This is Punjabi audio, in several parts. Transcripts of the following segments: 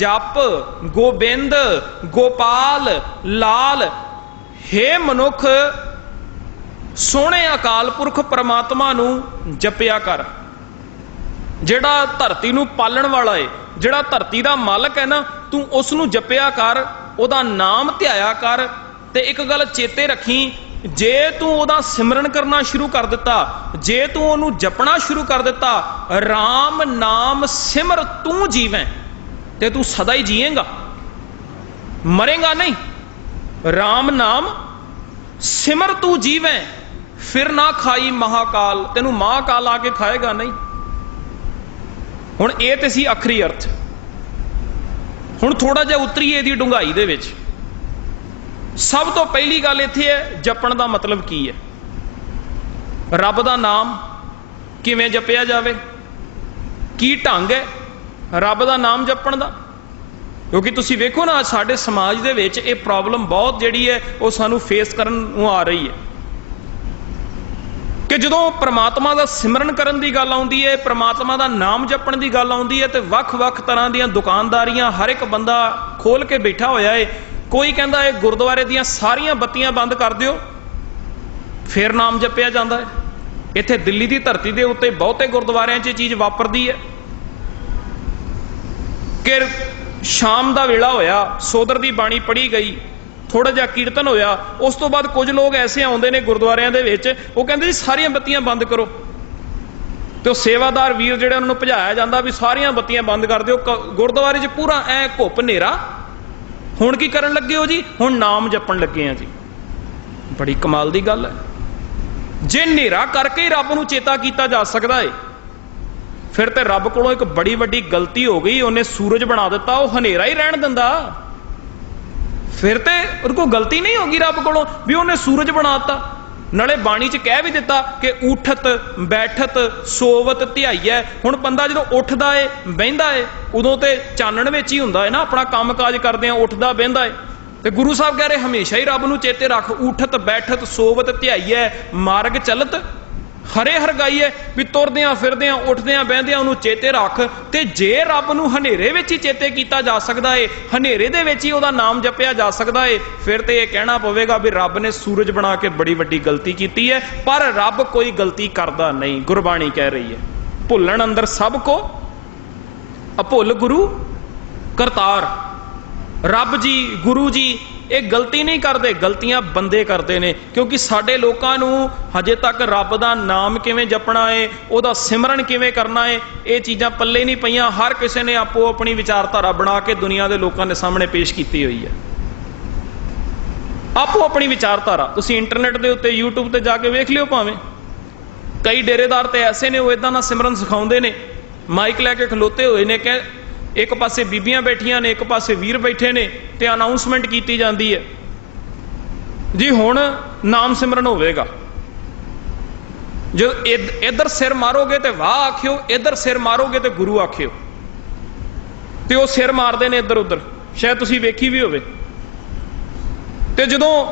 ਜਪ, ਗੋਬਿੰਦ, ਗੋਪਾਲ, ਲਾਲ, ਹੇ ਮਨੁੱਖ, ਸੋਹਣੇ ਅਕਾਲ ਪੁਰਖ ਪਰਮਾਤਮਾ ਨੂੰ ਜਪਿਆ ਕਰ। ਜਿਹੜਾ ਧਰਤੀ ਨੂੰ ਪਾਲਣ ਵਾਲਾ ਏ, ਜਿਹੜਾ ਧਰਤੀ ਦਾ ਮਾਲਕ ਹੈ ਨਾ, ਤੂੰ ਉਸ ਨੂੰ ਜਪਿਆ ਕਰ, ਉਹਦਾ ਨਾਮ ਧਿਆਇਆ ਕਰ ਤੇ ਇੱਕ ਗੱਲ ਚੇਤੇ ਰੱਖੀ, ਜੇ ਤੂੰ ਉਹਦਾ ਸਿਮਰਨ ਕਰਨਾ ਸ਼ੁਰੂ ਕਰ ਦਿੱਤਾ, ਜੇ ਤੂੰ ਉਹਨੂੰ ਜਪਣਾ ਸ਼ੁਰੂ ਕਰ ਦਿੱਤਾ RAM ਨਾਮ ਸਿਮਰ ਤੂੰ ਜੀਵੇਂ। ਤੇ ਤੂੰ ਸਦਾ ਹੀ ਜੀਏਗਾ। ਮਰੇਗਾ ਨਹੀਂ। RAM ਨਾਮ, ਸਿਮਰ ਤੂੰ ਜੀਵੇਂ। ਫਿਰ ਨਾ ਖਾਈ ਮਹਾਕਾਲ, ਤੈਨੂੰ ਮਹਾਕਾਲ ਆ ਕੇ ਖਾਏਗਾ ਨਹੀਂ। ਹੁਣ ਇਹ ਤੇ ਸੀ ਅਖਰੀ ਅਰਥ। ਹੁਣ ਥੋੜਾ ਜਿਹਾ ਉਤਰੀਏ ਇਹਦੀ ਡੁੰਗਾਈ ਦੇ ਵਿੱਚ। ਸਭ ਤੋਂ ਪਹਿਲੀ ਗੱਲ ਇੱਥੇ ਹੈ, ਜਪਣ ਦਾ ਮਤਲਬ ਕੀ ਹੈ? ਰੱਬ ਦਾ ਨਾਮ ਕਿਵੇਂ ਜਪਿਆ ਜਾਵੇ? ਕੀ ਢੰਗ ਹੈ ਰੱਬ ਦਾ ਨਾਮ ਜਪਣ ਦਾ? ਕਿਉਂਕਿ ਤੁਸੀਂ ਵੇਖੋ ਨਾ, ਸਾਡੇ ਸਮਾਜ ਦੇ ਵਿੱਚ ਇਹ ਪ੍ਰੋਬਲਮ ਬਹੁਤ ਜਿਹੜੀ ਹੈ, ਉਹ ਸਾਨੂੰ ਫੇਸ ਕਰਨ ਨੂੰ ਆ ਰਹੀ ਹੈ। ਕਿ ਜਦੋਂ ਪ੍ਰਮਾਤਮਾ ਦਾ ਸਿਮਰਨ ਕਰਨ ਦੀ ਗੱਲ ਆਉਂਦੀ ਹੈ, ਪ੍ਰਮਾਤਮਾ ਦਾ ਨਾਮ ਜਪਣ ਦੀ ਗੱਲ ਆਉਂਦੀ ਹੈ, ਤੇ ਵੱਖ-ਵੱਖ ਤਰ੍ਹਾਂ ਦੀਆਂ ਦੁਕਾਨਦਾਰੀਆਂ ਹਰ ਇੱਕ ਬੰਦਾ ਖੋਲ ਕੇ ਬੈਠਾ ਹੋਇਆ ਏ, ਕੋਈ ਕਹਿੰਦਾ ਇਹ ਗੁਰਦੁਆਰੇ ਦੀਆਂ ਸਾਰੀਆਂ ਬੱਤੀਆਂ ਬੰਦ ਕਰ ਦਿਓ, ਫਿਰ ਨਾਮ ਜਪਿਆ ਜਾਂਦਾ ਹੈ। ਇੱਥੇ ਦਿੱਲੀ ਦੀ ਧਰਤੀ ਦੇ ਉੱਤੇ ਬਹੁਤੇ ਗੁਰਦੁਆਰਿਆਂ 'ਚ ਇਹ ਚੀਜ਼ ਵਾਪਰਦੀ ਹੈ। ਕਿ ਸ਼ਾਮ ਦਾ ਵੇਲਾ ਹੋਇਆ, ਸੋਦਰ ਦੀ ਬਾਣੀ ਪੜ੍ਹੀ ਗਈ ਥੋੜਾ ਜਿਹਾ ਕੀਰਤਨ ਹੋਇਆ, ਉਸ ਤੋਂ ਬਾਅਦ ਕੁਝ ਲੋਕ ਐਸੇ ਆਉਂਦੇ ਨੇ ਗੁਰਦੁਆਰਿਆਂ ਦੇ ਵਿੱਚ, ਉਹ ਕਹਿੰਦੇ ਜੀ ਸਾਰੀਆਂ ਬੱਤੀਆਂ ਬੰਦ ਕਰੋ। ਤੇ ਉਹ ਸੇਵਾਦਾਰ ਵੀਰ ਜਿਹੜੇ ਉਹਨਾਂ ਨੂੰ ਭਜਾਇਆ ਜਾਂਦਾ ਵੀ ਸਾਰੀਆਂ ਬੱਤੀਆਂ ਬੰਦ ਕਰ ਦਿਓ, ਕ- ਗੁਰਦੁਆਰੇ 'ਚ ਪੂਰਾ ਐ ਘੁੱਪ ਹਨੇਰਾ। ਹੁਣ ਕੀ ਕਰਨ ਲੱਗੇ ਹੋ ਜੀ? ਹੁਣ ਨਾਮ ਜਪਣ ਲੱਗੇ ਆ ਜੀ। ਬੜੀ ਕਮਾਲ ਦੀ ਗੱਲ ਹੈ। ਜੇ ਹਨੇਰਾ ਕਰਕੇ ਹੀ ਰੱਬ ਨੂੰ ਚੇਤਾ ਕੀਤਾ ਜਾ ਸਕਦਾ ਏ ਫਿਰ ਤੇ ਰੱਬ ਕੋਲੋਂ ਇੱਕ ਬੜੀ ਵੱਡੀ ਗਲਤੀ ਹੋ ਗਈ, ਉਹਨੇ ਸੂਰਜ ਬਣਾ ਦਿੱਤਾ, ਉਹ ਹਨੇਰਾ ਹੀ ਰਹਿਣ ਦਿੰਦਾ। ਫਿਰ ਤੇ ਉਹਦੇ ਕੋਲ ਗਲਤੀ ਨਹੀਂ ਹੋਗੀ ਰੱਬ ਕੋਲੋਂ ਵੀ ਉਹਨੇ ਸੂਰਜ ਬਣਾਤਾ ਨਾਲੇ ਬਾਣੀ 'ਚ ਕਹਿ ਵੀ ਦਿੱਤਾ ਕਿ ਉਠਤ, ਬੈਠਤ, ਸੋਵਤ, ਧਿਆਈਐ। ਹੁਣ ਬੰਦਾ ਜਦੋਂ ਉੱਠਦਾ ਏ, ਬਹਿੰਦਾ ਏ, ਉਦੋਂ ਤੇ ਚਾਨਣ ਵਿੱਚ ਹੀ ਹੁੰਦਾ ਏ ਨਾ, ਆਪਣਾ ਕੰਮਕਾਜ ਕਰਦੇ ਆ ਉੱਠਦਾ, ਬਹਿੰਦਾ ਏ। ਤੇ ਗੁਰੂ ਸਾਹਿਬ ਕਹਿ ਰਹੇ, ਹਮੇਸ਼ਾ ਹੀ ਰੱਬ ਨੂੰ ਚੇਤੇ ਰੱਖ, ਉਠਤ, ਬੈਠਤ, ਸੋਵਤ, ਧਿਆਈਐ, ਮਾਰਗ ਚਲਤ ਹਰੇ ਹਰ ਗਾਈਏ ਵੀ ਤੁਰਦਿਆਂ ਫਿਰਦਿਆਂ, ਉੱਠਦਿਆਂ ਬਹਿੰਦਿਆਂ ਉਹਨੂੰ ਚੇਤੇ ਰੱਖ ਤੇ ਜੇ ਰੱਬ ਨੂੰ ਹਨੇਰੇ ਵਿੱਚ ਹੀ ਚੇਤੇ ਕੀਤਾ ਜਾ ਸਕਦਾ ਏ, ਹਨੇਰੇ ਦੇ ਵਿੱਚ ਹੀ ਉਹਦਾ ਨਾਮ ਜਪਿਆ ਜਾ ਸਕਦਾ ਏ, ਫਿਰ ਤੇ ਇਹ ਕਹਿਣਾ ਪਵੇਗਾ ਵੀ ਰੱਬ ਨੇ ਸੂਰਜ ਬਣਾ ਕੇ ਬੜੀ ਵੱਡੀ ਗਲਤੀ ਕੀਤੀ ਹੈ ਪਰ ਰੱਬ ਕੋਈ ਗਲਤੀ ਕਰਦਾ ਨਹੀਂ। ਗੁਰਬਾਣੀ ਕਹਿ ਰਹੀ ਹੈ ਭੁੱਲਣ ਅੰਦਰ ਸਭ ਕੋ ਅਭੁੱਲ ਗੁਰੂ ਕਰਤਾਰ। ਰੱਬ ਜੀ, ਗੁਰੂ ਜੀ ਇਹ ਗਲਤੀ ਨਹੀਂ ਕਰਦੇ, ਗਲਤੀਆਂ ਬੰਦੇ ਕਰਦੇ ਨੇ, ਕਿਉਂਕਿ ਸਾਡੇ ਲੋਕਾਂ ਨੂੰ ਹਜੇ ਤੱਕ ਰੱਬ ਦਾ ਨਾਮ ਕਿਵੇਂ ਜਪਣਾ ਏ, ਉਹਦਾ ਸਿਮਰਨ ਕਿਵੇਂ ਕਰਨਾ ਏ, ਇਹ ਚੀਜ਼ਾਂ ਪੱਲੇ ਨਹੀਂ ਪਈਆਂ, ਹਰ ਕਿਸੇ ਨੇ ਆਪੋ ਆਪਣੀ ਵਿਚਾਰਧਾਰਾ ਬਣਾ ਕੇ ਦੁਨੀਆ ਦੇ ਲੋਕਾਂ ਦੇ ਸਾਹਮਣੇ ਪੇਸ਼ ਕੀਤੀ ਹੋਈ ਹੈ। ਆਪੋ ਆਪਣੀ ਵਿਚਾਰਧਾਰਾ, ਤੁਸੀਂ ਇੰਟਰਨੈਟ ਦੇ ਉੱਤੇ, YouTube ਤੇ ਜਾ ਕੇ ਵੇਖ ਲਿਓ ਭਾਵੇਂ। ਕਈ ਡੇਰੇਦਾਰ ਤੇ ਐਸੇ ਨੇ, ਉਹ ਇਦਾਂ ਦਾ ਸਿਮਰਨ ਸਿਖਾਉਂਦੇ ਨੇ, ਮਾਈਕ ਲੈ ਕੇ ਖਲੋਤੇ ਹੋਏ ਨੇ ਕਿ ਇੱਕ ਪਾਸੇ ਬੀਬੀਆਂ ਬੈਠੀਆਂ ਨੇ, ਇੱਕ ਪਾਸੇ ਵੀਰ ਬੈਠੇ ਨੇ ਤੇ ਅਨਾਉਂਸਮੈਂਟ ਕੀਤੀ ਜਾਂਦੀ ਹੈ। ਜੀ ਹੁਣ ਨਾਮ ਸਿਮਰਨ ਹੋਵੇਗਾ। ਜੋ ਇਧਰ ਸਿਰ ਮਾਰੋਗੇ ਤੇ ਵਾਹ ਆਖਿਓ, ਇਧਰ ਸਿਰ ਮਾਰੋਗੇ ਤੇ ਗੁਰੂ ਆਖਿਓ। ਤੇ ਉਹ ਸਿਰ ਮਾਰਦੇ ਨੇ ਇੱਧਰ ਉੱਧਰ। ਸ਼ਾਇਦ ਤੁਸੀਂ ਵੇਖੀ ਵੀ ਹੋਵੇ। ਤੇ ਜਦੋਂ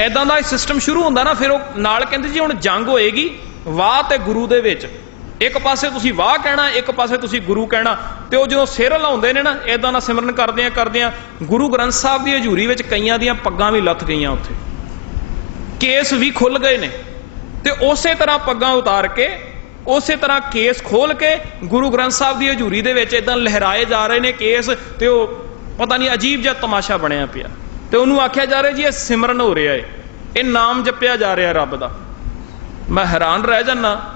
ਐਦਾਂ ਦਾ ਸਿਸਟਮ ਸ਼ੁਰੂ ਹੁੰਦਾ ਨਾ, ਫਿਰ ਉਹ ਨਾਲ ਕਹਿੰਦੇ ਜੀ ਹੁਣ ਜੰਗ ਹੋਏਗੀ ਵਾਹ ਤੇ ਗੁਰੂ ਦੇ ਵਿੱਚ। ਇੱਕ ਪਾਸੇ ਤੁਸੀਂ ਵਾਹ ਕਹਿਣਾ, ਇੱਕ ਪਾਸੇ ਤੁਸੀਂ ਗੁਰੂ ਕਹਿਣਾ, ਤੇ ਉਹ ਜਦੋਂ ਸਿਰ ਲਾਉਂਦੇ ਨੇ ਨਾ ਐਦਾਂ ਦਾ ਸਿਮਰਨ ਕਰਦੇ ਆ ਕਰਦੇ ਆ ਗੁਰੂ ਗ੍ਰੰਥ ਸਾਹਿਬ ਦੀ ਹਜ਼ੂਰੀ ਵਿੱਚ ਕਈਆਂ ਦੀਆਂ ਪੱਗਾਂ ਵੀ ਲੱਥ ਗਈਆਂ ਉੱਥੇ। ਕੇਸ ਵੀ ਖੁੱਲ ਗਏ ਨੇ। ਤੇ ਉਸੇ ਤਰ੍ਹਾਂ ਪੱਗਾਂ ਉਤਾਰ ਕੇ, ਉਸੇ ਤਰ੍ਹਾਂ ਕੇਸ ਖੋਲ ਕੇ ਗੁਰੂ ਗ੍ਰੰਥ ਸਾਹਿਬ ਦੀ ਹਜ਼ੂਰੀ ਦੇ ਵਿੱਚ ਇਦਾਂ ਲਹਿਰਾਏ ਜਾ ਰਹੇ ਨੇ ਕੇਸ, ਤੇ ਉਹ ਪਤਾ ਨਹੀਂ ਅਜੀਬ ਜਿਹਾ ਤਮਾਸ਼ਾ ਬਣਿਆ ਪਿਆ। ਤੇ ਉਹਨੂੰ ਆਖਿਆ ਜਾ ਰਿਹਾ ਜੀ, ਇਹ ਸਿਮਰਨ ਹੋ ਰਿਹਾ ਏ। ਇਹ ਨਾਮ ਜਪਿਆ ਜਾ ਰਿਹਾ ਰੱਬ ਦਾ। ਮੈਂ ਹੈਰਾਨ ਰਹਿ ਜਾਂਦਾ।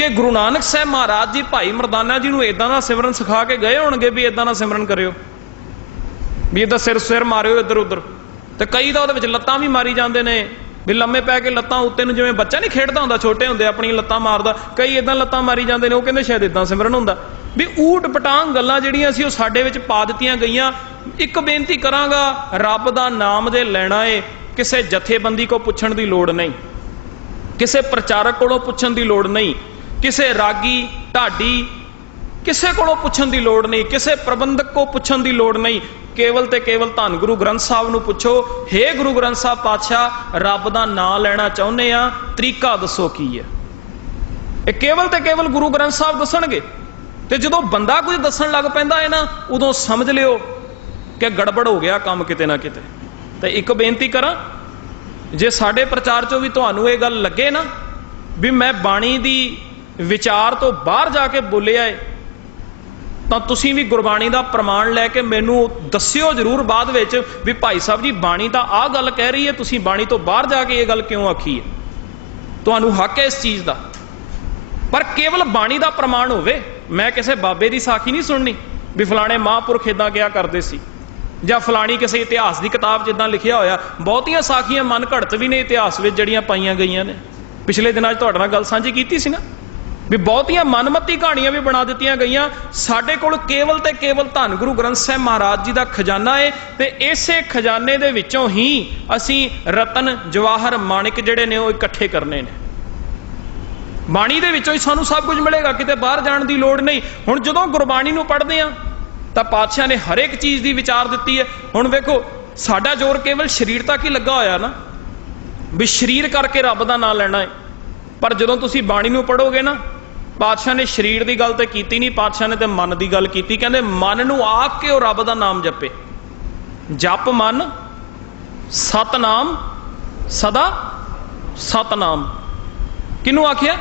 ਕਿ ਗੁਰੂ ਨਾਨਕ ਸਾਹਿਬ ਮਹਾਰਾਜ ਜੀ ਭਾਈ ਮਰਦਾਨਾ ਜੀ ਨੂੰ ਇਦਾਂ ਦਾ ਸਿਮਰਨ ਸਿਖਾ ਕੇ ਗਏ ਹੋਣਗੇ ਵੀ ਇਦਾਂ ਦਾ ਸਿਮਰਨ ਕਰਿਓ? ਵੀ ਇਦਾਂ ਸਿਰ ਸਿਰ ਮਾਰਿਓ ਇੱਧਰ ਉੱਧਰ। ਤੇ ਕਈ ਤਾਂ ਉਹਦੇ ਵਿੱਚ ਲੱਤਾਂ ਵੀ ਮਾਰੀ ਜਾਂਦੇ ਨੇ। ਵੀ ਲੰਮੇ ਪੈ ਕੇ ਲੱਤਾਂ ਉੱਤੇ ਨੂੰ ਜਿਵੇਂ ਬੱਚਾ ਨਹੀਂ ਖੇਡਦਾ ਹੁੰਦਾ, ਛੋਟੇ ਹੁੰਦੇ ਆਪਣੀ ਲੱਤਾਂ ਮਾਰਦਾ, ਕਈ ਇਦਾਂ ਲੱਤਾਂ ਮਾਰੀ ਜਾਂਦੇ ਨੇ, ਉਹ ਕਹਿੰਦੇ ਸ਼ਾਇਦ ਇਦਾਂ ਸਿਮਰਨ ਹੁੰਦਾ। ਵੀ ਊਟ ਪਟਾਂਗ ਗੱਲਾਂ ਜਿਹੜੀਆਂ ਸੀ ਉਹ ਸਾਡੇ ਵਿੱਚ ਪਾ ਦਿੱਤੀਆਂ ਗਈਆਂ। ਇੱਕ ਬੇਨਤੀ ਕਰਾਂਗਾ, ਰੱਬ ਦਾ ਨਾਮ ਦੇ ਲੈਣਾ ਏ, ਕਿਸੇ ਜਥੇਬੰਦੀ ਕੋ ਪੁੱਛਣ ਦੀ ਲੋੜ ਨਹੀਂ। ਕਿਸੇ ਪ੍ਰਚਾਰਕ ਕੋਲੋਂ ਪੁੱਛਣ ਦੀ ਲੋੜ ਨਹੀਂ। ਕਿਸੇ ਰਾਗੀ, ਢਾਡੀ, ਕਿਸੇ ਕੋਲੋਂ ਪੁੱਛਣ ਦੀ ਲੋੜ ਨਹੀਂ, ਕਿਸੇ ਪ੍ਰਬੰਧਕ ਕੋ ਪੁੱਛਣ ਦੀ ਲੋੜ ਨਹੀਂ। ਕੇਵਲ ਤੇ ਕੇਵਲ ਧੰਨ ਗੁਰੂ ਗ੍ਰੰਥ ਸਾਹਿਬ ਨੂੰ ਪੁੱਛੋ हे ਗੁਰੂ ਗ੍ਰੰਥ ਸਾਹਿਬ ਪਾਤਸ਼ਾਹ, ਰੱਬ ਦਾ ਨਾਮ ਲੈਣਾ ਚਾਹੁੰਦੇ ਆ ਤਰੀਕਾ ਦੱਸੋ ਕੀ ਹੈ? ਇਹ ਕੇਵਲ ਤੇ ਕੇਵਲ ਗੁਰੂ ਗ੍ਰੰਥ ਸਾਹਿਬ ਦੱਸਣਗੇ। ਤੇ ਜਦੋਂ ਬੰਦਾ ਕੁਝ ਦੱਸਣ ਲੱਗ ਪੈਂਦਾ ਹੈ ਨਾ, ਉਦੋਂ ਸਮਝ ਲਿਓ ਕਿ ਗੜਬੜ ਹੋ ਗਿਆ ਕੰਮ ਕਿਤੇ ਨਾ ਕਿਤੇ। ਤੇ ਇੱਕ ਬੇਨਤੀ ਕਰਾਂ, ਜੇ ਸਾਡੇ ਪ੍ਰਚਾਰ ਚੋਂ ਵੀ ਤੁਹਾਨੂੰ ਇਹ ਗੱਲ ਲੱਗੇ ਨਾ, ਵੀ ਮੈਂ ਬਾਣੀ ਦੀ ਵਿਚਾਰ ਤੋਂ ਬਾਹਰ ਜਾ ਕੇ ਬੋਲਿਆ ਏ ਤਾਂ ਤੁਸੀਂ ਵੀ ਗੁਰਬਾਣੀ ਦਾ ਪ੍ਰਮਾਣ ਲੈ ਕੇ ਮੈਨੂੰ ਦੱਸਿਓ ਜਰੂਰ ਬਾਅਦ ਵਿੱਚ ਵੀ ਭਾਈ ਸਾਹਿਬ ਜੀ, ਬਾਣੀ ਤਾਂ ਆਹ ਗੱਲ ਕਹਿ ਰਹੀ ਹੈ, ਤੁਸੀਂ ਬਾਣੀ ਤੋਂ ਬਾਹਰ ਜਾ ਕੇ ਇਹ ਗੱਲ ਕਿਉਂ ਆਖੀ ਹੈ? ਤੁਹਾਨੂੰ ਹੱਕ ਹੈ ਇਸ ਚੀਜ਼ ਦਾ। ਪਰ ਕੇਵਲ ਬਾਣੀ ਦਾ ਪ੍ਰਮਾਣ ਹੋਵੇ, ਮੈਂ ਕਿਸੇ ਬਾਬੇ ਦੀ ਸਾਖੀ ਨਹੀਂ ਸੁਣਨੀ ਵੀ ਫਲਾਣੇ ਮਹਾਂਪੁਰਖ ਇਦਾਂ ਕਿਹਾ ਕਰਦੇ ਸੀ। ਜਾਂ ਫਲਾਣੀ ਕਿਸੇ ਇਤਿਹਾਸ ਦੀ ਕਿਤਾਬ ਜਿੱਦਾਂ ਲਿਖਿਆ ਹੋਇਆ, ਬਹੁਤੀਆਂ ਸਾਖੀਆਂ ਮਨ ਘੜਤ ਵੀ ਨੇ ਇਤਿਹਾਸ ਵਿੱਚ ਜਿਹੜੀਆਂ ਪਾਈਆਂ ਗਈਆਂ ਨੇ। ਪਿਛਲੇ ਦਿਨਾਂ 'ਚ ਤੁਹਾਡੇ ਨਾਲ ਗੱਲ ਸਾਂਝੀ ਕੀਤੀ ਸੀ ਨਾ? ਵੀ ਬਹੁਤੀਆਂ ਮਨਮੱਤੀ ਕਹਾਣੀਆਂ ਵੀ ਬਣਾ ਦਿੱਤੀਆਂ ਗਈਆਂ। ਸਾਡੇ ਕੋਲ ਕੇਵਲ ਤੇ ਕੇਵਲ ਧੰਨ ਗੁਰੂ ਗ੍ਰੰਥ ਸਾਹਿਬ ਮਹਾਰਾਜ ਜੀ ਦਾ ਖਜ਼ਾਨਾ ਹੈ ਤੇ ਇਸੇ ਖਜ਼ਾਨੇ ਦੇ ਵਿੱਚੋਂ ਹੀ ਅਸੀਂ ਰਤਨ, ਜਵਾਹਰ, ਮਾਣਿਕ ਜਿਹੜੇ ਨੇ ਉਹ ਇਕੱਠੇ ਕਰਨੇ ਨੇ। ਬਾਣੀ ਦੇ ਵਿੱਚੋਂ ਹੀ ਸਾਨੂੰ ਸਭ ਕੁਝ ਮਿਲੇਗਾ, ਕਿਤੇ ਬਾਹਰ ਜਾਣ ਦੀ ਲੋੜ ਨਹੀਂ। ਹੁਣ ਜਦੋਂ ਗੁਰਬਾਣੀ ਨੂੰ ਪੜ੍ਹਦੇ ਆ, ਤਾਂ ਪਾਤਸ਼ਾਹ ਨੇ ਹਰ ਇੱਕ ਚੀਜ਼ ਦੀ ਵਿਚਾਰ ਦਿੱਤੀ ਹੈ ਹੁਣ ਵੇਖੋ, ਸਾਡਾ ਜ਼ੋਰ ਕੇਵਲ ਸਰੀਰ ਤੱਕ ਹੀ ਲੱਗਾ ਹੋਇਆ ਨਾ, ਵੀ ਸਰੀਰ ਕਰਕੇ ਰੱਬ ਦਾ ਨਾਮ ਲੈਣਾ ਹੈ ਪਰ ਜਦੋਂ ਤੁਸੀਂ ਬਾਣੀ ਨੂੰ ਪੜੋਗੇ ਨਾ ਪਾਤਸ਼ਾਹ ਨੇ ਸਰੀਰ ਦੀ ਗੱਲ ਤੇ ਕੀਤੀ ਨਹੀਂ, ਪਾਤਸ਼ਾਹ ਨੇ ਤੇ ਮਨ ਦੀ ਗੱਲ ਕੀਤੀ। ਕਹਿੰਦੇ, ਮਨ ਨੂੰ ਆਖ ਕੇ ਉਹ ਰੱਬ ਦਾ ਨਾਮ ਜਪੇ। ਜਪ ਮਨ, ਸਤਨਾਮ, ਸਦਾ ਸਤਨਾਮ। ਕਿਹਨੂੰ ਆਖਿਆ?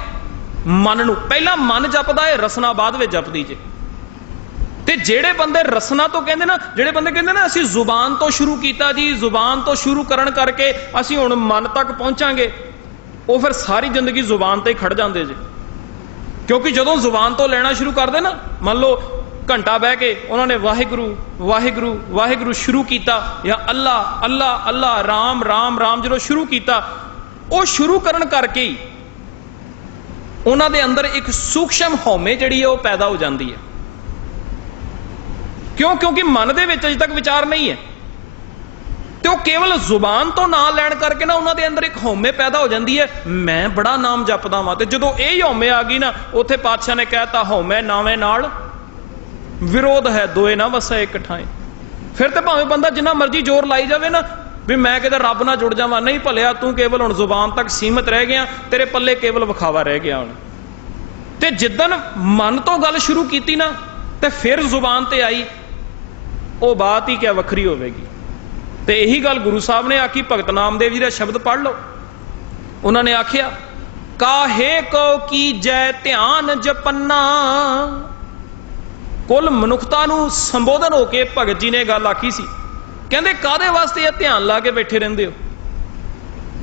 ਮਨ ਨੂੰ। ਪਹਿਲਾਂ ਮਨ ਜਪਦਾ ਹੈ ਰਸਨਾ ਬਾਅਦ ਵਿੱਚ ਜਪਦੀ ਜੇ। ਤੇ ਜਿਹੜੇ ਬੰਦੇ ਰਸਨਾ ਤੋਂ ਕਹਿੰਦੇ ਨਾ, ਜਿਹੜੇ ਬੰਦੇ ਕਹਿੰਦੇ ਨਾ, ਅਸੀਂ ਜ਼ੁਬਾਨ ਤੋਂ ਸ਼ੁਰੂ ਕੀਤਾ ਜੀ, ਜ਼ੁਬਾਨ ਤੋਂ ਸ਼ੁਰੂ ਕਰਨ ਕਰਕੇ ਅਸੀਂ ਹੁਣ ਮਨ ਤੱਕ ਪਹੁੰਚਾਂਗੇ, ਉਹ ਫਿਰ ਸਾਰੀ ਜ਼ਿੰਦਗੀ ਜ਼ੁਬਾਨ ਤੇ ਹੀ ਖੜ ਜਾਂਦੇ ਜੇ। ਕਿਉਂਕਿ ਜਦੋਂ ਜ਼ੁਬਾਨ ਤੋਂ ਲੈਣਾ ਸ਼ੁਰੂ ਕਰਦੇ ਨਾ ਮੰਨ ਲਓ ਘੰਟਾ ਬਹਿ ਕੇ ਉਹਨਾਂ ਨੇ ਵਾਹਿਗੁਰੂ ਵਾਹਿਗੁਰੂ ਵਾਹਿਗੁਰੂ ਸ਼ੁਰੂ ਕੀਤਾ ਜਾਂ ਅੱਲਾ ਅੱਲਾ ਅੱਲਾ ਰਾਮ ਰਾਮ ਰਾਮ ਜਦੋਂ ਸ਼ੁਰੂ ਕੀਤਾ, ਉਹ ਸ਼ੁਰੂ ਕਰਨ ਕਰਕੇ ਹੀ ਉਹਨਾਂ ਦੇ ਅੰਦਰ ਇੱਕ ਸੂਖਸ਼ਮ ਹਉਮੈ ਜਿਹੜੀ ਹੈ ਉਹ ਪੈਦਾ ਹੋ ਜਾਂਦੀ ਹੈ। ਕਿਉਂ? ਕਿਉਂਕਿ ਮਨ ਦੇ ਵਿੱਚ ਅਜੇ ਤੱਕ ਵਿਚਾਰ ਨਹੀਂ ਹੈ। ਤੇ ਉਹ ਕੇਵਲ ਜ਼ੁਬਾਨ ਤੋਂ ਨਾਂ ਲੈਣ ਕਰਕੇ ਨਾ ਉਹਨਾਂ ਦੇ ਅੰਦਰ ਇੱਕ ਹਉਮੈ ਪੈਦਾ ਹੋ ਜਾਂਦੀ ਹੈ। ਮੈਂ ਬੜਾ ਨਾਮ ਜਪਦਾ ਵਾਂ ਤੇ ਜਦੋਂ ਇਹ ਹੀ ਹਉਮੈ ਆ ਗਈ ਨਾ, ਉੱਥੇ ਪਾਤਸ਼ਾਹ ਨੇ ਕਹਿਤਾ ਹਉਮੈ ਨਾਵੇਂ ਨਾਲ ਵਿਰੋਧ ਹੈ, ਦੋਏ ਨਾ ਵਸੈ ਇੱਕ ਠਾਏ। ਫਿਰ ਤੇ ਭਾਵੇਂ ਬੰਦਾ ਜਿੰਨਾ ਮਰਜ਼ੀ ਜ਼ੋਰ ਲਾਈ ਜਾਵੇ ਨਾ, ਵੀ ਮੈਂ ਕਿਤੇ ਰੱਬ ਨਾਲ ਜੁੜ ਜਾਵਾਂ। ਨਹੀਂ ਭਲਿਆ, ਤੂੰ ਕੇਵਲ ਹੁਣ ਜ਼ੁਬਾਨ ਤੱਕ ਸੀਮਤ ਰਹਿ ਗਿਆ, ਤੇਰੇ ਪੱਲੇ ਕੇਵਲ ਵਿਖਾਵਾ ਰਹਿ ਗਿਆ ਹੁਣ। ਤੇ ਜਿੱਦਨ ਮਨ ਤੋਂ ਗੱਲ ਸ਼ੁਰੂ ਕੀਤੀ ਨਾ, ਤੇ ਫਿਰ ਜ਼ੁਬਾਨ ਤੇ ਆਈ, ਉਹ ਬਾਤ ਹੀ ਕਿਆ ਵੱਖਰੀ ਹੋਵੇਗੀ। ਤੇ ਇਹੀ ਗੱਲ ਗੁਰੂ ਸਾਹਿਬ ਨੇ ਆਖੀ, ਭਗਤ ਨਾਮਦੇਵ ਜੀ ਦਾ ਸ਼ਬਦ ਪੜ੍ਹ ਲਓ। ਉਹਨਾਂ ਨੇ ਆਖਿਆ, ਕਾਹੇ ਕੋ ਕੀ ਜੈ ਧਿਆਨ ਜਪੰਨਾ? ਕੁੱਲ ਮਨੁੱਖਤਾ ਨੂੰ ਸੰਬੋਧਨ ਹੋ ਕੇ ਭਗਤ ਜੀ ਨੇ ਗੱਲ ਆਖੀ ਸੀ। ਕਹਿੰਦੇ ਕਾਦੇ ਵਾਸਤੇ ਇਹ ਧਿਆਨ ਲਾ ਕੇ ਬੈਠੇ ਰਹਿੰਦੇ ਹੋ?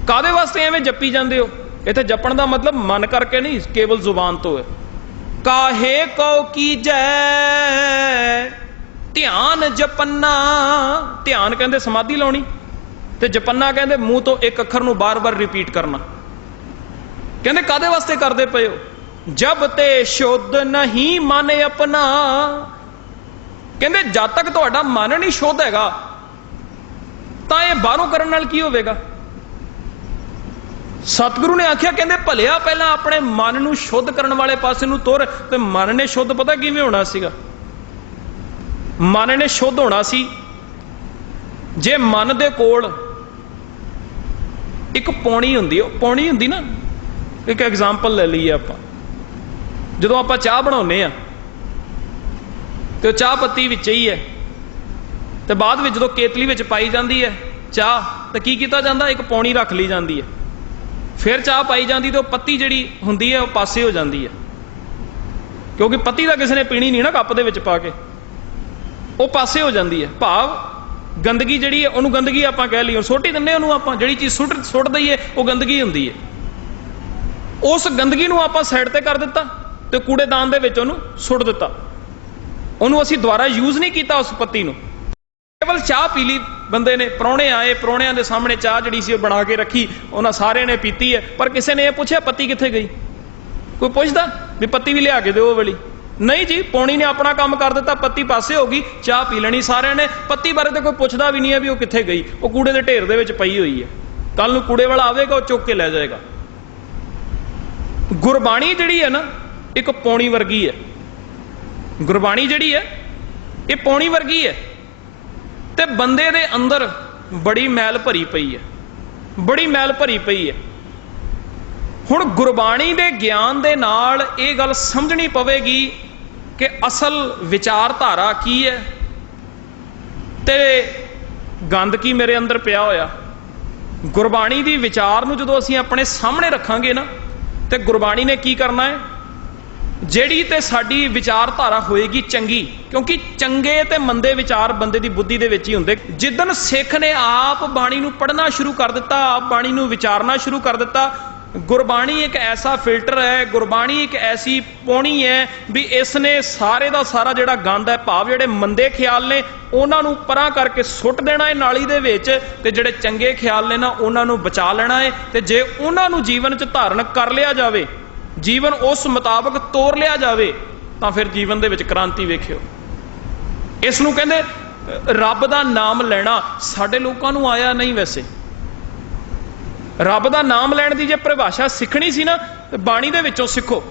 ਕਾਦੇ ਵਾਸਤੇ ਐਵੇਂ ਜੱਪੀ ਜਾਂਦੇ ਹੋ? ਇੱਥੇ ਜਪਣ ਦਾ ਮਤਲਬ ਮਨ ਕਰਕੇ ਨਹੀਂ, ਕੇਵਲ ਜ਼ੁਬਾਨ ਤੋਂ ਹੈ। ਕਾਹੇ ਕੋ ਕੀ ਜੈ ਧਿਆਨ ਜਪੰਨਾ। ਧਿਆਨ ਕਹਿੰਦੇ ਸਮਾਧੀ ਲਾਉਣੀ ਤੇ ਜਪੰਨਾ ਕਹਿੰਦੇ ਮੂੰਹ ਤੋਂ ਇੱਕ ਅੱਖਰ ਨੂੰ ਬਾਰ-ਬਾਰ ਰਿਪੀਟ ਕਰਨਾ। ਕਹਿੰਦੇ ਕਾਦੇ ਵਾਸਤੇ ਕਰਦੇ ਪਏ ਹੋ? ਜਬ ਤੇ ਸ਼ੁੱਧ ਨਹੀਂ ਮਨ ਆਪਣਾ। ਕਹਿੰਦੇ ਜਦ ਤੱਕ ਤੁਹਾਡਾ ਮਨ ਨਹੀਂ ਸ਼ੁੱਧ ਹੈਗਾ, ਤਾਂ ਇਹ ਬਾਹਰੋਂ ਕਰਨ ਨਾਲ ਕੀ ਹੋਵੇਗਾ? ਸਤਿਗੁਰੂ ਨੇ ਆਖਿਆ, ਕਹਿੰਦੇ ਭਲਿਆ ਪਹਿਲਾਂ ਆਪਣੇ ਮਨ ਨੂੰ ਸ਼ੁੱਧ ਕਰਨ ਵਾਲੇ ਪਾਸੇ ਨੂੰ ਤੁਰ ਤੇ ਮਨ ਨੇ ਸ਼ੁੱਧ ਪਤਾ ਕਿਵੇਂ ਹੋਣਾ ਸੀਗਾ? ਮਨ ਨੇ ਸ਼ੁੱਧ ਹੋਣਾ ਸੀ। ਜੇ ਮਨ ਦੇ ਕੋਲ ਇੱਕ ਪੌਣੀ ਹੁੰਦੀ, ਉਹ ਪੌਣੀ ਹੁੰਦੀ ਨਾ, ਇੱਕ ਐਗਜ਼ਾਮਪਲ ਲੈ ਲਈਏ ਆਪਾਂ। ਜਦੋਂ ਆਪਾਂ ਚਾਹ ਬਣਾਉਨੇ ਆ ਤੇ ਉਹ ਚਾਹ ਪੱਤੀ ਵਿੱਚ ਹੀ ਹੈ, ਤੇ ਬਾਅਦ ਵਿੱਚ ਜਦੋਂ ਕੇਤਲੀ ਵਿੱਚ ਪਾਈ ਜਾਂਦੀ ਹੈ ਚਾਹ, ਤਾਂ ਕੀ ਕੀਤਾ ਜਾਂਦਾ? ਇੱਕ ਪੌਣੀ ਰੱਖ ਲਈ ਜਾਂਦੀ ਹੈ। ਫਿਰ ਚਾਹ ਪਾਈ ਜਾਂਦੀ ਤੇ ਉਹ ਪੱਤੀ ਜਿਹੜੀ ਹੁੰਦੀ ਹੈ, ਉਹ ਪਾਸੇ ਹੋ ਜਾਂਦੀ ਹੈ। ਕਿਉਂਕਿ ਪੱਤੀ ਤਾਂ ਕਿਸੇ ਨੇ ਪੀਣੀ ਨਹੀਂ ਨਾ, ਕੱਪ ਦੇ ਵਿੱਚ ਪਾ ਕੇ। ਉਹ ਪਾਸੇ ਹੋ ਜਾਂਦੀ ਹੈ। ਭਾਵ ਗੰਦਗੀ ਜਿਹੜੀ ਹੈ, ਉਹਨੂੰ ਗੰਦਗੀ ਆਪਾਂ ਕਹਿ ਲਈਏ। ਸੋਟੀ ਦਿੰਨੇ ਉਹਨੂੰ ਆਪਾਂ। ਜਿਹੜੀ ਚੀਜ਼ ਸੁੱਟ ਸੁੱਟ ਦਈਏ, ਉਹ ਗੰਦਗੀ ਹੁੰਦੀ ਹੈ। ਉਸ ਗੰਦਗੀ ਨੂੰ ਆਪਾਂ ਸਾਈਡ ਤੇ ਕਰ ਦਿੱਤਾ ਤੇ ਕੂੜੇਦਾਨ ਦੇ ਵਿੱਚ ਉਹਨੂੰ ਸੁੱਟ ਦਿੱਤਾ। ਉਹਨੂੰ ਅਸੀਂ ਦੁਬਾਰਾ ਯੂਜ਼ ਨਹੀਂ ਕੀਤਾ ਉਸ ਪੱਤੀ ਨੂੰ। ਕੇਵਲ ਚਾਹ ਪੀ ਲਈ ਬੰਦੇ ਨੇ। ਪ੍ਰਾਹੁਣੇ ਆਏ ਪ੍ਰਾਹੁਣਿਆਂ ਦੇ ਸਾਹਮਣੇ ਚਾਹ ਜਿਹੜੀ ਸੀ ਉਹ ਬਣਾ ਕੇ ਰੱਖੀ। ਉਹਨਾਂ ਸਾਰਿਆਂ ਨੇ ਪੀਤੀ ਹੈ। ਪਰ ਕਿਸੇ ਨੇ ਇਹ ਪੁੱਛਿਆ, ਪੱਤੀ ਕਿੱਥੇ ਗਈ? ਕੋਈ ਪੁੱਛਦਾ? ਵੀ ਪੱਤੀ ਵੀ ਲਿਆ ਕੇ ਦਿਓ ਉਹ ਵਾਲੀ। ਨਹੀਂ ਜੀ, ਪੌਣੀ ਨੇ ਆਪਣਾ ਕੰਮ ਕਰ ਦਿੱਤਾ, ਪੱਤੀ ਪਾਸੇ ਹੋ ਗਈ, ਚਾਹ ਪੀ ਲੈਣੀ ਸਾਰਿਆਂ ਨੇ। ਪੱਤੀ ਬਾਰੇ ਤਾਂ ਕੋਈ ਪੁੱਛਦਾ ਵੀ ਨਹੀਂ ਹੈ ਵੀ ਉਹ ਕਿੱਥੇ ਗਈ। ਉਹ ਕੂੜੇ ਦੇ ਢੇਰ ਦੇ ਵਿੱਚ ਪਈ ਹੋਈ ਹੈ। ਕੱਲ ਨੂੰ ਕੂੜੇ ਵਾਲਾ ਆਵੇਗਾ, ਉਹ ਚੁੱਕ ਕੇ ਲੈ ਜਾਏਗਾ। ਗੁਰਬਾਣੀ ਜਿਹੜੀ ਹੈ ਨਾ, ਇੱਕ ਪੌਣੀ ਵਰਗੀ ਹੈ। ਗੁਰਬਾਣੀ ਜਿਹੜੀ ਹੈ, ਇਹ ਪੌਣੀ ਵਰਗੀ ਹੈ। ਤੇ ਬੰਦੇ ਦੇ ਅੰਦਰ ਬੜੀ ਮੈਲ ਭਰੀ ਪਈ ਹੈ। ਬੜੀ ਮੈਲ ਭਰੀ ਪਈ ਹੈ। ਹੁਣ ਗੁਰਬਾਣੀ ਦੇ ਗਿਆਨ ਦੇ ਨਾਲ ਇਹ ਗੱਲ ਸਮਝਣੀ ਪਵੇਗੀ ਕਿ ਅਸਲ ਵਿਚਾਰਧਾਰਾ ਕੀ ਹੈ। ਤੇ ਗੰਦ ਕੀ ਮੇਰੇ ਅੰਦਰ ਪਿਆ ਹੋਇਆ। ਗੁਰਬਾਣੀ ਦੀ ਵਿਚਾਰ ਨੂੰ ਜਦੋਂ ਅਸੀਂ ਆਪਣੇ ਸਾਹਮਣੇ ਰੱਖਾਂਗੇ ਨਾ, ਤੇ ਗੁਰਬਾਣੀ ਨੇ ਕੀ ਕਰਨਾ ਹੈ? ਜਿਹੜੀ ਤੇ ਸਾਡੀ ਵਿਚਾਰਧਾਰਾ ਹੋਏਗੀ ਚੰਗੀ, ਕਿਉਂਕਿ ਚੰਗੇ ਤੇ ਮੰਦੇ ਵਿਚਾਰ ਬੰਦੇ ਦੀ ਬੁੱਧੀ ਦੇ ਵਿੱਚ ਹੀ ਹੁੰਦੇ। ਜਿੱਦਨ ਸਿੱਖ ਨੇ ਆਪ ਬਾਣੀ ਨੂੰ ਪੜ੍ਹਨਾ ਸ਼ੁਰੂ ਕਰ ਦਿੱਤਾ, ਆਪ ਬਾਣੀ ਨੂੰ ਵਿਚਾਰਨਾ ਸ਼ੁਰੂ ਕਰ ਦਿੱਤਾ ਗੁਰਬਾਣੀ ਇੱਕ ਐਸਾ ਫਿਲਟਰ ਹੈ, ਗੁਰਬਾਣੀ ਇੱਕ ਐਸੀ ਪੌਣੀ ਹੈ ਵੀ ਇਸ ਨੇ ਸਾਰੇ ਦਾ ਸਾਰਾ ਜਿਹੜਾ ਗੰਦ ਹੈ, ਭਾਵ ਜਿਹੜੇ ਮੰਦੇ ਖਿਆਲ ਨੇ, ਉਹਨਾਂ ਨੂੰ ਪਰਾਂ ਕਰਕੇ ਸੁੱਟ ਦੇਣਾ ਹੈ ਨਾਲੀ ਦੇ ਵਿੱਚ ਤੇ ਜਿਹੜੇ ਚੰਗੇ ਖਿਆਲ ਨੇ ਨਾ, ਉਹਨਾਂ ਨੂੰ ਬਚਾ ਲੈਣਾ ਹੈ ਤੇ ਜੇ ਉਹਨਾਂ ਨੂੰ ਜੀਵਨ 'ਚ ਧਾਰਨ ਕਰ ਲਿਆ ਜਾਵੇ, ਜੀਵਨ ਉਸ ਮੁਤਾਬਕ ਤੋਰ ਲਿਆ ਜਾਵੇ, ਤਾਂ ਫਿਰ ਜੀਵਨ ਦੇ ਵਿੱਚ ਕ੍ਰਾਂਤੀ ਵੇਖਿਓ। ਇਸ ਨੂੰ ਕਹਿੰਦੇ ਰੱਬ ਦਾ ਨਾਮ ਲੈਣਾ ਸਾਡੇ ਲੋਕਾਂ ਨੂੰ ਆਇਆ ਨਹੀਂ ਵੈਸੇ। ਰੱਬ ਦਾ ਨਾਮ ਲੈਣ ਦੀ ਜੇ ਪਰਿਭਾਸ਼ਾ ਸਿੱਖਣੀ ਸੀ ਨਾ, ਤੇ ਬਾਣੀ ਦੇ ਵਿੱਚੋਂ ਸਿੱਖੋ।